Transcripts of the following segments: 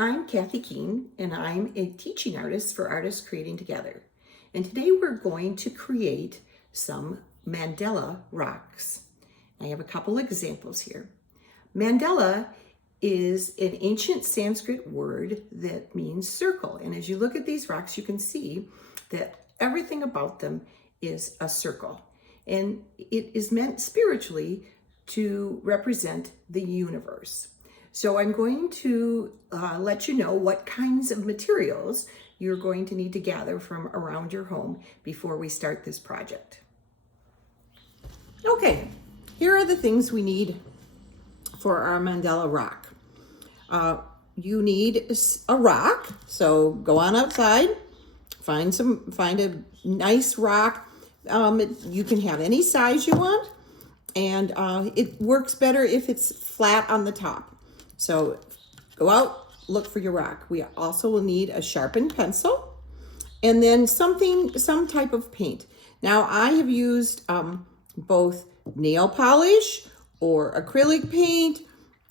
I'm Kathy Keehn, and I'm a teaching artist for Artists Creating Together. And today we're going to create some Mandala rocks. I have a couple examples here. Mandala is an ancient Sanskrit word that means circle. And as you look at these rocks, you can see that everything about them is a circle. And it is meant spiritually to represent the universe. So I'm going to let you know what kinds of materials you're going to need to gather from around your home before we start this project. Okay, here are the things we need for our mandala rock. You need a rock, so go on outside, find a nice rock. You can have any size you want, and it works better if it's flat on the top. So go out, look for your rock. We also will need a sharpened pencil and then some type of paint. Now I have used both nail polish or acrylic paint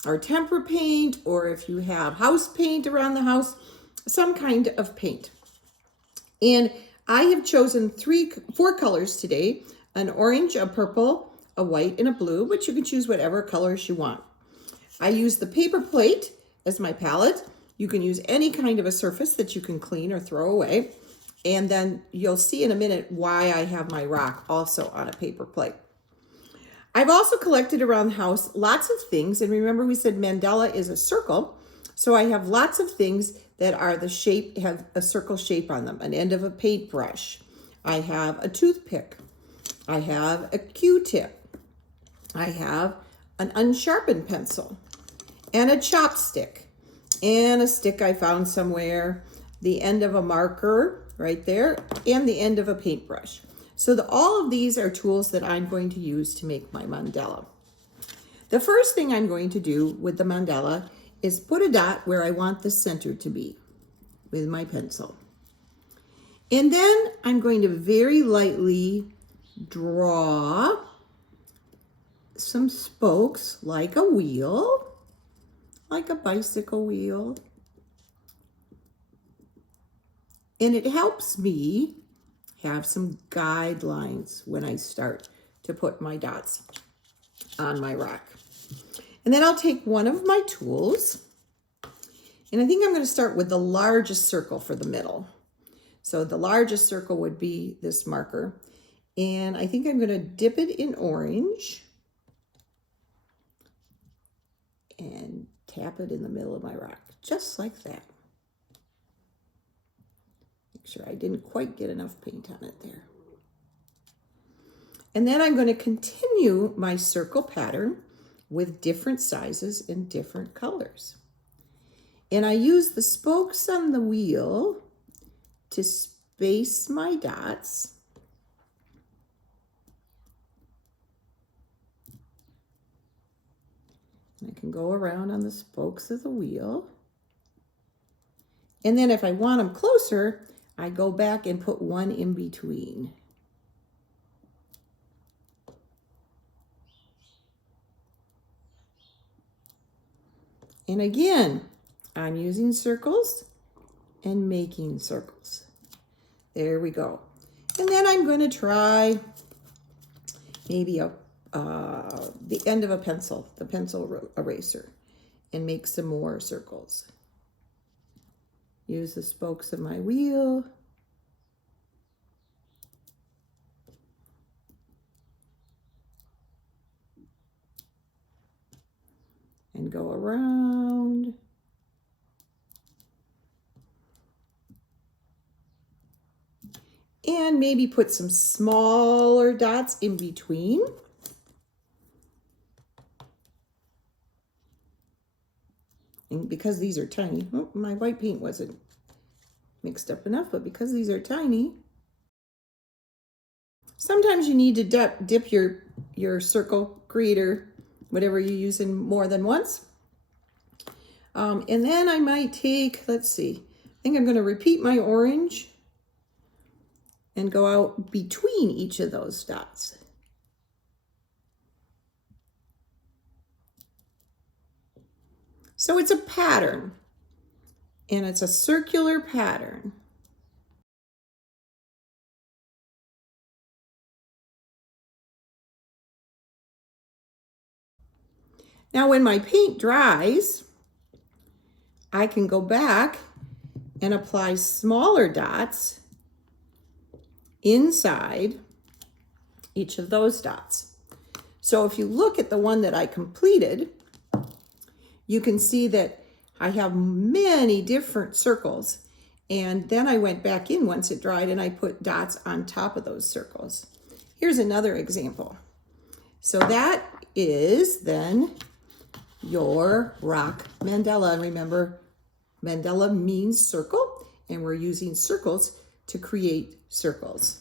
or tempera paint, or if you have house paint around the house, some kind of paint. And I have chosen four colors today: an orange, a purple, a white, and a blue, but you can choose whatever colors you want. I use the paper plate as my palette. You can use any kind of a surface that you can clean or throw away. And then you'll see in a minute why I have my rock also on a paper plate. I've also collected around the house lots of things. And remember, we said mandala is a circle. So I have lots of things that are have a circle shape on them. An end of a paintbrush. I have a toothpick. I have a Q-tip. I have an unsharpened pencil and a chopstick and a stick I found somewhere, the end of a marker right there, and the end of a paintbrush. So all of these are tools that I'm going to use to make my mandala. The first thing I'm going to do with the mandala is put a dot where I want the center to be with my pencil. And then I'm going to very lightly draw some spokes like a wheel, like a bicycle wheel. And it helps me have some guidelines when I start to put my dots on my rock. And then I'll take one of my tools, and I think I'm going to start with the largest circle for the middle. So the largest circle would be this marker. And I think I'm going to dip it in orange and tap it in the middle of my rock, just like that. Make sure I didn't quite get enough paint on it there. And then I'm going to continue my circle pattern with different sizes and different colors. And I use the spokes on the wheel to space my dots. I can go around on the spokes of the wheel. And then if I want them closer, I go back and put one in between. And again, I'm using circles and making circles. There we go. And then I'm going to try maybe the end of a pencil, the pencil eraser, and make some more circles. Use the spokes of my wheel. And go around. And maybe put some smaller dots in between. And because these are tiny, my white paint wasn't mixed up enough, but because these are tiny, sometimes you need to dip your circle creator, whatever you use, in more than once. And then I might take, let's see, I think I'm going to repeat my orange and go out between each of those dots. So it's a pattern. and it's a circular pattern. Now when my paint dries, I can go back and apply smaller dots inside each of those dots. So if you look at the one that I completed, you can see that I have many different circles. And then I went back in once it dried and I put dots on top of those circles. Here's another example. So that is then your rock mandala. And remember, mandala means circle, and we're using circles to create circles.